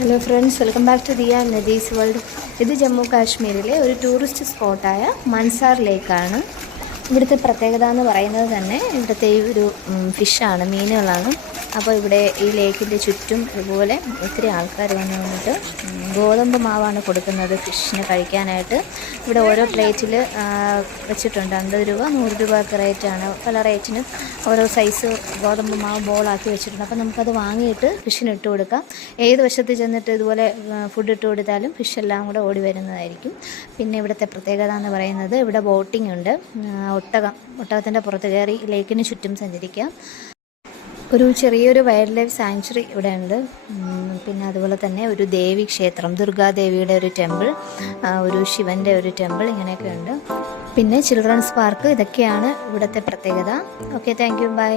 Hello friends, welcome back to Diya നദീസ് world. ഇത് ജമ്മു കാശ്മീരിലെ ഒരു ടൂറിസ്റ്റ് സ്പോട്ടായ മൻസാർ ലേക്കാണ്. ഇവിടുത്തെ പ്രത്യേകത എന്ന് പറയുന്നത് തന്നെ ഇവിടുത്തെ ഈ ഒരു ഫിഷാണ്, മീനുകളാണ്. അപ്പോൾ ഇവിടെ ഈ ലേക്കിൻ്റെ ചുറ്റും ഇതുപോലെ ഒത്തിരി ആൾക്കാർ വന്നിട്ട് ഗോതമ്പ് മാവാണ് കൊടുക്കുന്നത് ഫിഷിന് കഴിക്കാനായിട്ട്. ഇവിടെ ഓരോ പ്ലേറ്റിൽ വെച്ചിട്ടുണ്ട് 50 രൂപ 100 രൂപ ഒക്കെ റേറ്റാണ്. പല റേറ്റിനും ഓരോ സൈസ് ഗോതമ്പ് മാവ് ബോളാക്കി വെച്ചിട്ടുണ്ട്. അപ്പോൾ നമുക്കത് വാങ്ങിയിട്ട് ഫിഷിന് ഇട്ട് കൊടുക്കാം. ഏത് വശത്ത് ചെന്നിട്ട് ഇതുപോലെ ഫുഡ് ഇട്ട് കൊടുത്താലും ഫിഷ് എല്ലാം കൂടെ ഓടി വരുന്നതായിരിക്കും. പിന്നെ ഇവിടുത്തെ പ്രത്യേകത എന്ന് പറയുന്നത് ഇവിടെ ബോട്ടിംഗ് ഉണ്ട്. ഒട്ടകത്തിൻ്റെ പുറത്ത് കയറി ലേക്കിന് ചുറ്റും സഞ്ചരിക്കാം. ഒരു ചെറിയൊരു വൈൽഡ് ലൈഫ് സാങ്ച്വറി ഇവിടെ ഉണ്ട്. പിന്നെ അതുപോലെ തന്നെ ഒരു ദേവി ക്ഷേത്രം, ദുർഗാദേവിയുടെ ഒരു ടെമ്പിൾ, ഒരു ശിവൻ്റെ ഒരു ടെമ്പിൾ, ഇങ്ങനെയൊക്കെ ഉണ്ട്. പിന്നെ ചിൽഡ്രൻസ് പാർക്ക്. ഇതൊക്കെയാണ് ഇവിടുത്തെ പ്രത്യേകത. Okay, thank you, by.